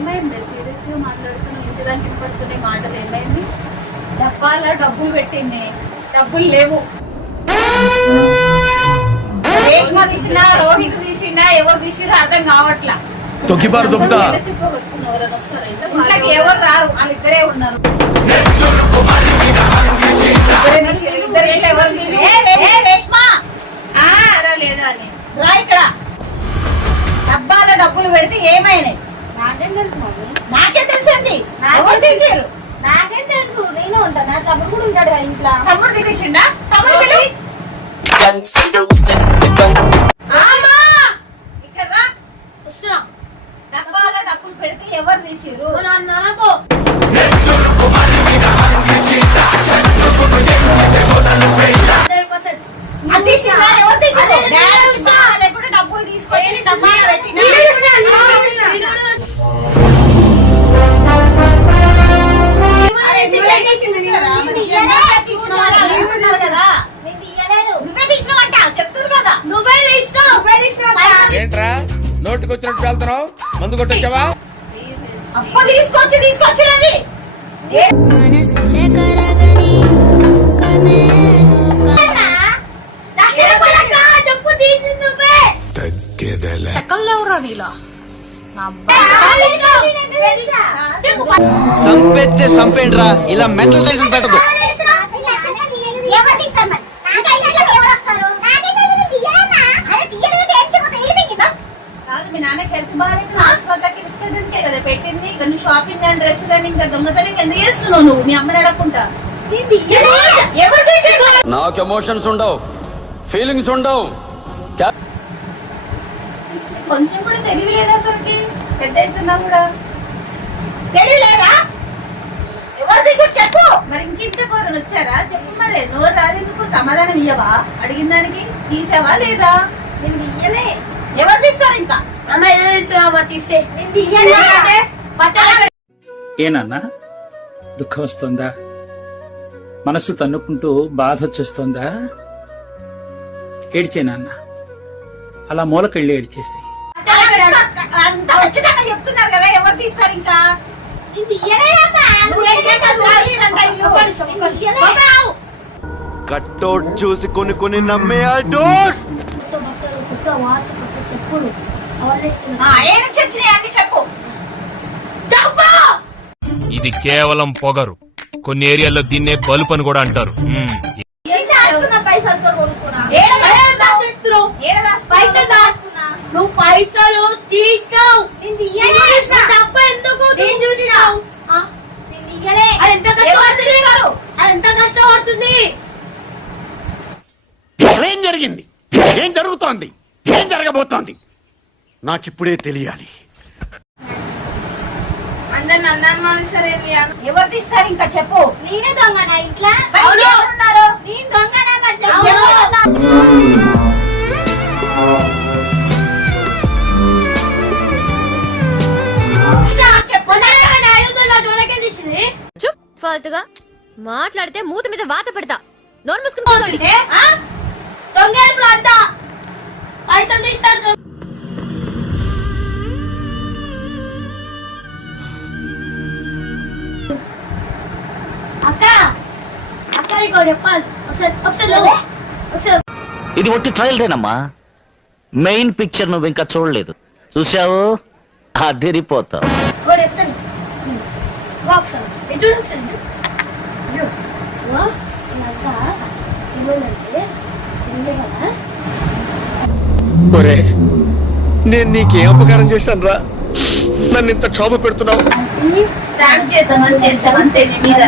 ఏమైంది? సీరియస్ గా మాట్లాడుతున్నావు, ఇంటి దానికి పడుతున్నాయి మాటలు, ఏమైంది? డబ్బాలో డబ్బులు పెట్టింది, డబ్బులు లేవు. రేష్మ తీసినా, రోహిత్ తీసినా, ఎవరు తీసినా అర్థం కావట్లా. తొక్కిబారు దుబ్బుతా ఇంట్లోకి ఎవరు రారు, వాళ్ళిద్దరే ఉన్నారు. లేదా అని రా ఇక్కడ. డబ్బాలో డబ్బులు పెడితే ఏమైనాయి? నాకేం తెలుసు మమ్మీ. నాకేం తెలిసింది? ఎవరు తీసారు? నాకేం తెలుసు. నేను ఉంటాను, తమ్ముడు కూడా ఉంటాడు కదా ఇంట్లో. తమ్ముడు తీసిండా? తమ్ముడు ఇక్కడ రా. డబ్బాలో డబ్బులు పెడితే ఎవరు తీసారు? నాకు లేకుంటే డబ్బులు తీసుకొచ్చి డబ్బాలో పెట్టినా ఏంట్రా నోటికి వచ్చినట్టు వెళ్తున్నావు? మందు కొట్టొచ్చావా? అప్పు తీసుకొచ్చి సంపెత్తే సంపేండ్రా, ఇలా మెంటల్ టెన్షన్ పెట్టదు. మీ నాన్నకి హెల్త్ బాగాలేదు, హాస్పిటల్కి తీసుకెళ్ళడానికే కదా పెట్టింది. ఇంకా నువ్వు షాపింగ్ అండ్ డ్రెస్ కానీ ఇంకా దొంగతనం ఎందుకు చేస్తున్నావు నువ్వు? మీ అమ్మని అడగకుండా. నాకు ఎమోషన్స్ ఉండవు, ఫీలింగ్స్ ఉండవు. కొంచెం కూడా తెలివి లేదా అసలుకి? పెద్ద అవుతున్నా కూడా తెలివి లేదా? ఎవరు తీసారు చెప్పు. మరి ఇంకింటి కూరలు వచ్చారా చెప్పు. మరి నోరు రాదెందుకు? సమాధానం ఇయ్యవా? అడిగిన దానికి తీసావా లేదా? నేను తీయలే. ఎవరు తీస్తారు? ఇంకా ఏనన్నా దుఃఖం వస్తుందా? మనసు తన్నుకుంటూ బాధ వచ్చేస్తుందా? ఏడ్చేనన్నా, అలా మూలకెళ్ళి ఏడ్చేసి. చెప్తున్నారు కదా, ఎవరు తీస్తారు? ఇంకా కట్టౌట్ చూసి కొన్ని నమ్మే అడ్డోట్. చెప్పు. ఇది కేవలం పొగరు. కొన్ని ఏరియాల్లో దీన్నే బల్బ్ అని కూడా అంటారు. నువ్వు పైసలు తీసినావు, డబ్బు ఎందుకు చూసినావు? ఎంత కష్టపడుతుంది? ఏం జరిగింది? ఏం జరుగుతోంది? ఏం జరగబోతోంది? నాకిప్పుడే తెలియాలి. ఎవరు తీస్తారు? ఇంకా చెప్పు. నేనే దొంగనా ఇంట్లో? ఎవరున్నారు? నేను దొంగనా? ఫాల్తుగా మాట్లాడితే మూత మీద వాత పెడతా. నోరు మూసుకుని కూర్చోండి. పైసలు తీస్తారు. ఇది ఒట్టి ట్రయల్ రేనమ్మా. మెయిన్ పిక్చర్ నువ్వు ఇంకా చూడలేదు. చూసావు అదిరిపోతావు. నేను నీకేం అపకారం చేశాను రా? నన్ను ఇంత క్షోభ పెడుతున్నావు? చేస్తామంతే మీద